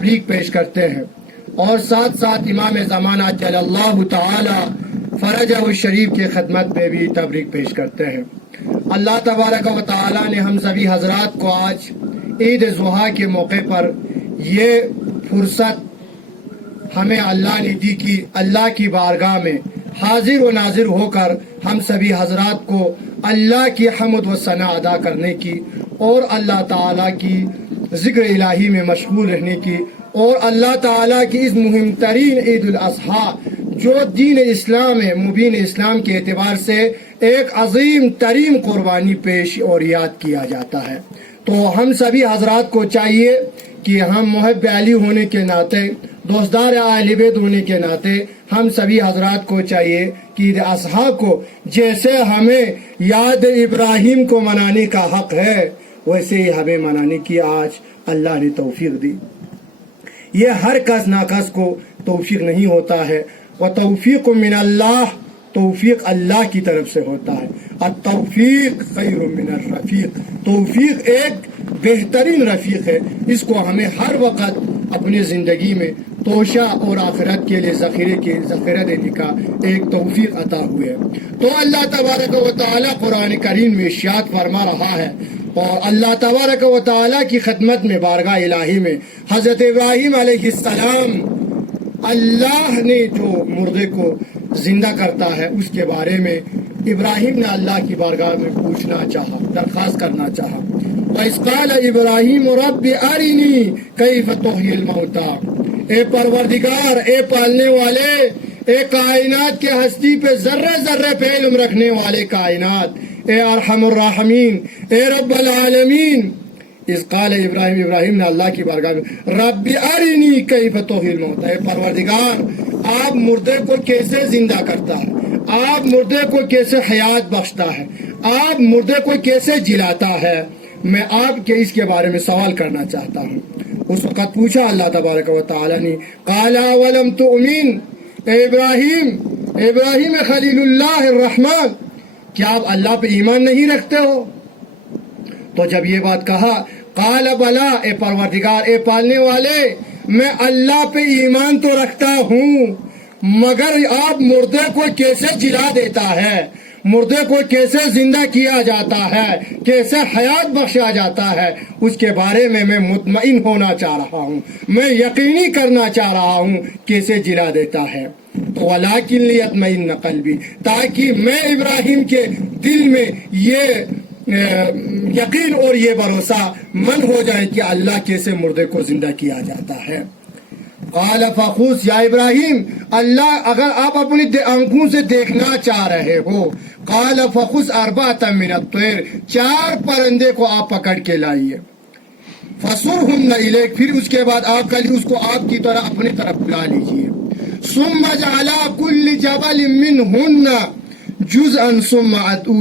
تبریک پیش کرتے ہیں اور ساتھ ساتھ امام زمانہ جل اللہ تعالی فرجہ الشریف کی خدمت میں بھی تبریک پیش کرتے ہیں۔ اللہ تبارک و تعالی نے ہم سبھی حضرات کو آج عید ضحیٰ کے موقع پر یہ فرصت ہمیں اللہ نے دی کہ اللہ کی بارگاہ میں حاضر و ناظر ہو کر ہم سبھی حضرات کو اللہ کی حمد و ثنا ادا کرنے کی اور اللہ تعالیٰ کی ذکر الہی میں مشغول رہنے کی اور اللہ تعالیٰ کی اس مہم ترین عید الاضحیٰ جو دین اسلام ہے، مبین اسلام کے اعتبار سے ایک عظیم ترین قربانی پیش اور یاد کیا جاتا ہے۔ تو ہم سبھی حضرات کو چاہیے کہ ہم محب علی ہونے کے ناطے، دوستدار اہل بیت ہونے کے ناطے ہم سبھی حضرات کو چاہیے کہ عید اضحیٰ کو جیسے ہمیں یاد ابراہیم کو منانے کا حق ہے ویسے ہی ہمیں منانے کی آج اللہ نے توفیق دی۔ یہ ہر کس ناکس کو توفیق نہیں ہوتا ہے، وتوفیق من اللہ، توفیق اللہ کی طرف سے ہوتا ہے۔ التوفیق خیر من الرفیق، توفیق ایک بہترین رفیق ہے، اس کو ہمیں ہر وقت اپنی زندگی میں توشہ اور آخرت کے لیے ذخیرہ دینے کا ایک توفیق عطا ہوئے۔ تو اللہ تبارک و تعالی قرآن کریم میں ارشاد فرما رہا ہے اور اللہ تبارک و تعالی کی خدمت میں بارگاہ الہی میں حضرت ابراہیم علیہ السلام، اللہ نے جو مردے کو زندہ کرتا ہے اس کے بارے میں ابراہیم نے اللہ کی بارگاہ میں پوچھنا چاہا، درخواست کرنا چاہا۔ وَإِذْ قَالَ إِبْرَاهِيمُ رَبِّ أَرِنِي كَيْفَ تُحْيِي الْمَوْتَى، اے پروردگار، اے پالنے والے، اے کائنات کے ہستی پہ ذرے ذرے پہ علم رکھنے والے کائنات، اے ارحم الراحمین، اے رب العالمین۔ اذ قال ابراہیم نے اللہ کی بارگاہ میں رب ارنی کیف تحیی الموتى، اے پروردگار آپ مردے کو کیسے زندہ کرتا ہے، آپ مردے کو کیسے حیات بخشتا ہے، آپ مردے کو کیسے جلاتا ہے، میں آپ کے اس کے بارے میں سوال کرنا چاہتا ہوں۔ اس وقت پوچھا اللہ تبارک و تعالی نے، قال ولم تؤمن، اے ابراہیم خلیل اللہ الرحمن، کیا آپ اللہ پہ ایمان نہیں رکھتے ہو؟ تو جب یہ بات کہا، قال بلا، اے پروردگار، اے پالنے والے، میں اللہ پہ ایمان تو رکھتا ہوں، مگر آپ مردے کو کیسے جلا دیتا ہے، مردے کو کیسے زندہ کیا جاتا ہے، کیسے حیات بخشا جاتا ہے، اس کے بارے میں مطمئن ہونا چاہ رہا ہوں، میں یقینی کرنا چاہ رہا ہوں کیسے جلا دیتا ہے۔ تو وَلَٰكِن لِيَطْمَئِنَّ قَلْبِي، تاکہ میں ابراہیم کے دل میں یہ یقین اور یہ بھروسہ من ہو جائے کہ اللہ کیسے مردے کو زندہ کیا جاتا ہے۔ قال فخذ، یا ابراہیم، اللہ اگر آپ اپنی آنکھوں سے دیکھنا چاہ رہے ہو، قال فخذ اربعۃ من الطیر، 4 پرندے کو آپ پکڑ کے لائیے، فصرهن الیک، پھر اس کے بعد آپ اس کو آپ کی طرح اپنی طرف بلا لیجیے، ثم اجعل كل جبل منهن جزءا ثم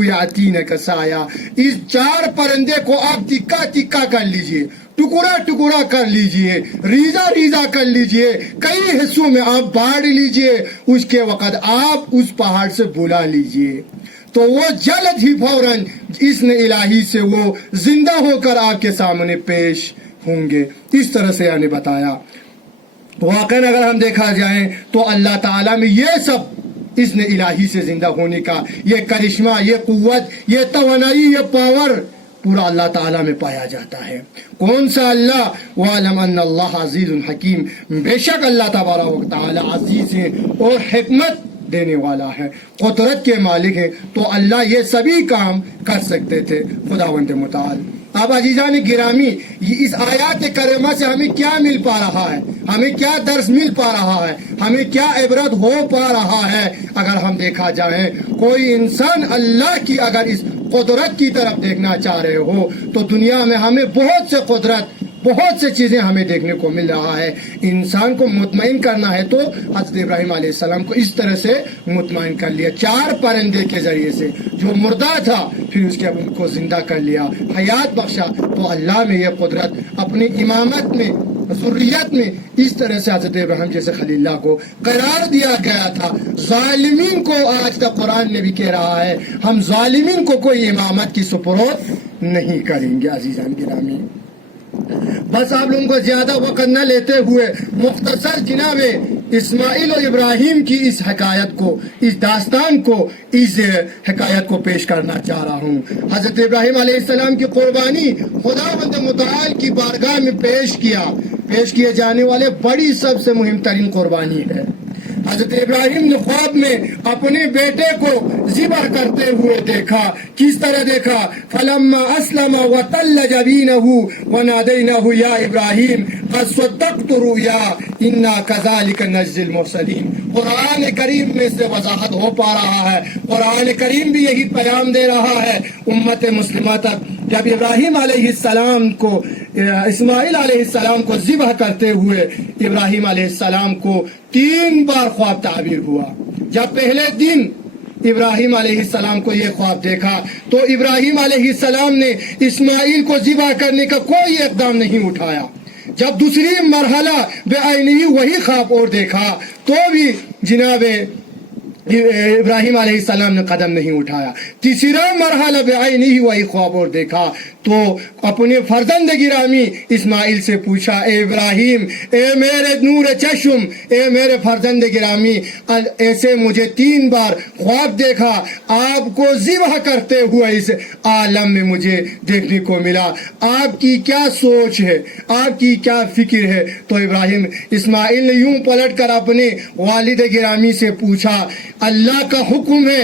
یاتینک سعیا، اس 4 پرندے کو آپ ٹکا ٹکا کر لیجئے، ٹکڑا ٹکڑا کر لیجئے، ریزہ ریزہ کر لیجئے، کئی حصوں میں آپ بانٹ لیجئے، اس کے وقت آپ اس پہاڑ سے بلا لیجئے، تو وہ جلد ہی فوراً اس نے الہی سے وہ زندہ ہو کر آپ کے سامنے پیش ہوں گے۔ اس طرح سے یعنی بتایا۔ واقعاً اگر ہم دیکھا جائیں تو اللہ تعالیٰ میں یہ سب اس نے الہی سے زندہ ہونے کا یہ کرشمہ، یہ قوت، یہ توانائی، یہ پاور پورا اللہ تعالیٰ میں پایا جاتا ہے۔ کون سا اللہ؟ وَعَلَمْ أَنَّ اللَّهَ عَزِيزٌ حَكِيمٌ، بے شک اللہ تبارک و تعالیٰ عزیز ہے اور حکمت دینے والا ہے، قدرت کے مالک ہے، تو اللہ یہ سبھی کام کر سکتے تھے خداوند متعال۔ اب عزیزان گرامی، اس آیات کریمہ سے ہمیں کیا مل پا رہا ہے، ہمیں کیا درس مل پا رہا ہے، ہمیں کیا عبرت ہو پا رہا ہے؟ اگر ہم دیکھا جائے کوئی انسان اللہ کی اگر اس قدرت کی طرف دیکھنا چاہ رہے ہو تو دنیا میں ہمیں بہت سے قدرت، بہت سے چیزیں ہمیں دیکھنے کو مل رہا ہے۔ انسان کو مطمئن کرنا ہے تو حضرت ابراہیم علیہ السلام کو اس طرح سے مطمئن کر لیا، 4 پرندے کے ذریعے سے، جو مردہ تھا پھر اس کے ان کو زندہ کر لیا، حیات بخشا۔ تو اللہ میں یہ قدرت اپنی امامت میں، ذریت میں اس طرح سے حضرت ابراہیم جیسے خلیل اللہ کو قرار دیا گیا تھا۔ ظالمین کو آج تک قرآن نے بھی کہہ رہا ہے ہم ظالمین کو کوئی امامت کی سپرد نہیں کریں گے۔ عزیزان گرامی، بس آپ لوگوں کو زیادہ وقت نہ لیتے ہوئے مختصر جناب اسماعیل اور ابراہیم کی اس حکایت کو، اس داستان کو، اس حکایت کو پیش کرنا چاہ رہا ہوں۔ حضرت ابراہیم علیہ السلام کی قربانی خداوند متعال کی بارگاہ میں پیش کیے جانے والے بڑی سب سے مہم ترین قربانی ہے۔ حضرت ابراہیم نے خواب میں اپنے بیٹے کو ذبح کرتے ہوئے دیکھا۔ کس طرح دیکھا؟ فلما اسلم وتل جبینہ ونادینہ یا ابراہیم قد صدقت رؤیا انا کذالک نجزی المرسلین۔ قرآن کریم میں سے وضاحت ہو پا رہا ہے، قرآن کریم بھی یہی پیغام دے رہا ہے امت مسلمہ تک۔ جب ابراہیم علیہ السلام کو، اسماعیل علیہ السلام کو ذبح کرتے ہوئے ابراہیم علیہ السلام کو 3 بار خواب تعبیر ہوا۔ جب پہلے دن ابراہیم علیہ السلام کو یہ خواب دیکھا تو ابراہیم علیہ السلام نے اسماعیل کو ذبح کرنے کا کوئی اقدام نہیں اٹھایا۔ جب دوسری مرحلہ بعینہ وہی خواب اور دیکھا تو بھی جناب ابراہیم علیہ السلام نے قدم نہیں اٹھایا۔ تیسرا مرحلہ بعینہ وہی خواب اور دیکھا تو اپنے فرزند گرامی اسماعیل سے پوچھا، اے ابراہیم، اے میرے نور چشم، اے میرے فرزند گرامی، ایسے مجھے 3 بار خواب دیکھا، آپ کو ذبح کرتے ہوئے اس عالم میں مجھے دیکھنے کو ملا، آپ کی کیا سوچ ہے، آپ کی کیا فکر ہے؟ تو ابراہیم اسماعیل نے یوں پلٹ کر اپنے والد گرامی سے پوچھا، اللہ کا حکم ہے،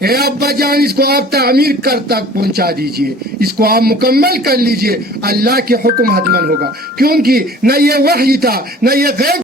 اے ابا جان، اس کو آپ تعمیر کر تک پہنچا دیجئے، اس کو آپ مکمل کر لیجئے، اللہ کے حکم حتمن ہوگا، کیونکہ نہ یہ وحی تھا، نہ یہ غیب